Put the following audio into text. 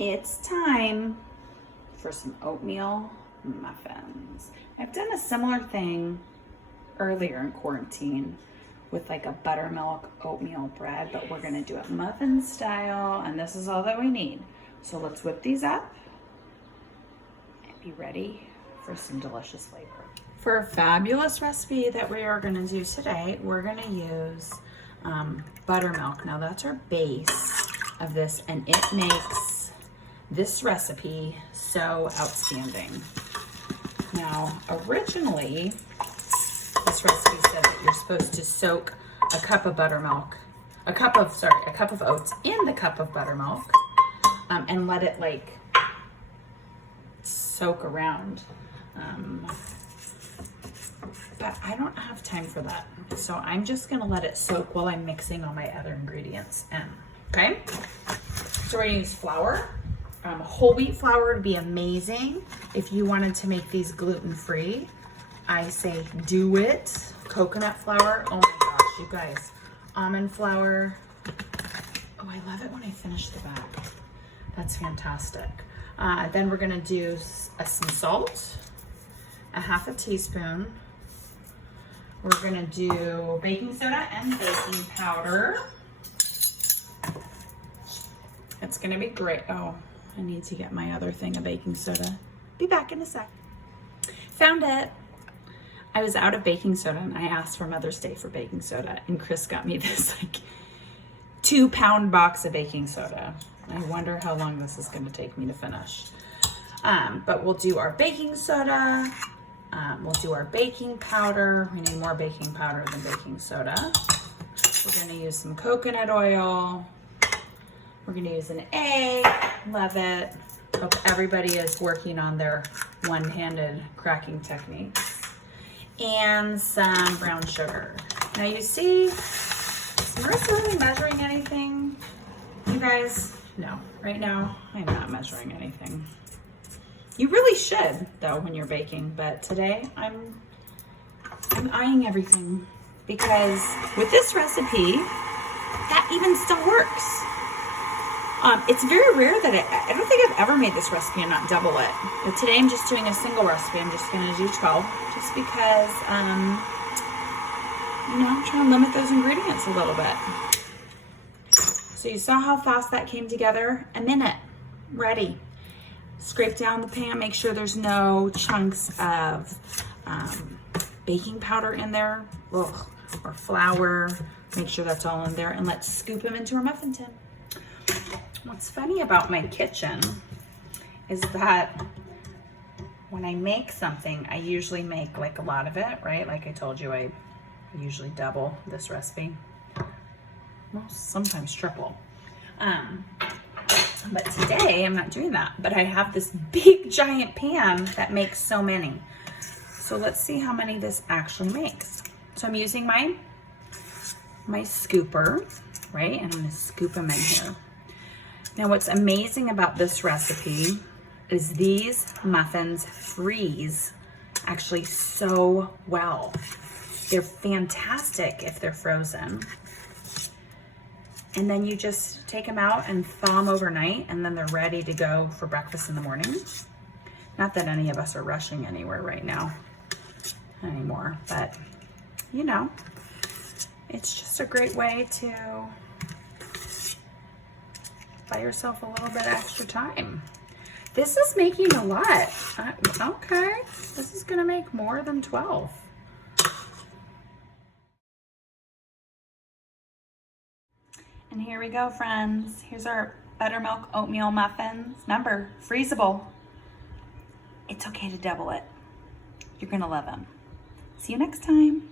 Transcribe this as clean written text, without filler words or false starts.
It's time for some oatmeal muffins. I've done a similar thing earlier in quarantine with like a buttermilk oatmeal bread, but we're gonna do it muffin style, and this is all that we need. So let's whip these up and be ready for some delicious flavor. For a fabulous recipe that we are gonna do today, we're gonna use buttermilk. Now that's our base of this, and it makes this recipe so outstanding. Now, originally, this recipe said that you're supposed to soak a cup of buttermilk, a cup of oats in the cup of buttermilk, and let it like soak around. But I don't have time for that. So I'm just gonna let it soak while I'm mixing all my other ingredients in, okay? So we're gonna use flour. Whole wheat flour would be amazing. If you wanted to make these gluten-free, I say do it. Coconut flour, oh my gosh, you guys. Almond flour. Oh, I love it when I finish the back. That's fantastic. Then we're gonna do some salt, a half a teaspoon. We're gonna do baking soda and baking powder. It's gonna be great. Oh, I need to get my other thing of baking soda. Be back in a sec. Found it. I was out of baking soda and I asked for Mother's Day for baking soda, and Chris got me this like 2-pound box of baking soda. I wonder how long this is gonna take me to finish. But we'll do our baking soda. We'll do our baking powder. We need more baking powder than baking soda. We're gonna use some coconut oil. We're gonna use an egg. Love it. Hope everybody is working on their one-handed cracking techniques. And some brown sugar. Now you see, is Marissa really measuring anything? You guys, no. Right now, I'm not measuring anything. You really should, though, when you're baking. But today, I'm eyeing everything, because with this recipe, that even still works. It's very rare that I don't think I've ever made this recipe and not double it. But today I'm just doing a single recipe. I'm just gonna do 12, just because, I'm trying to limit those ingredients a little bit. So you saw how fast that came together? A minute, ready. Scrape down the pan, make sure there's no chunks of baking powder in there, or flour. Make sure that's all in there, and let's scoop them into our muffin tin. What's funny about my kitchen is that when I make something, I usually make like a lot of it, right? Like I told you, I usually double this recipe. Well, sometimes triple. But today I'm not doing that, but I have this big giant pan that makes so many. So let's see how many this actually makes. So I'm using my scooper, right? And I'm gonna scoop them in here. Now what's amazing about this recipe is these muffins freeze actually so well. They're fantastic if they're frozen. And then you just take them out and thaw them overnight, and then they're ready to go for breakfast in the morning. Not that any of us are rushing anywhere right now anymore, but it's just a great way to buy yourself a little bit extra time. This is making a lot. Okay, this is gonna make more than 12. And here we go, friends. Here's our buttermilk oatmeal muffins. Remember, freezable. It's okay to double it. You're gonna love them. See you next time.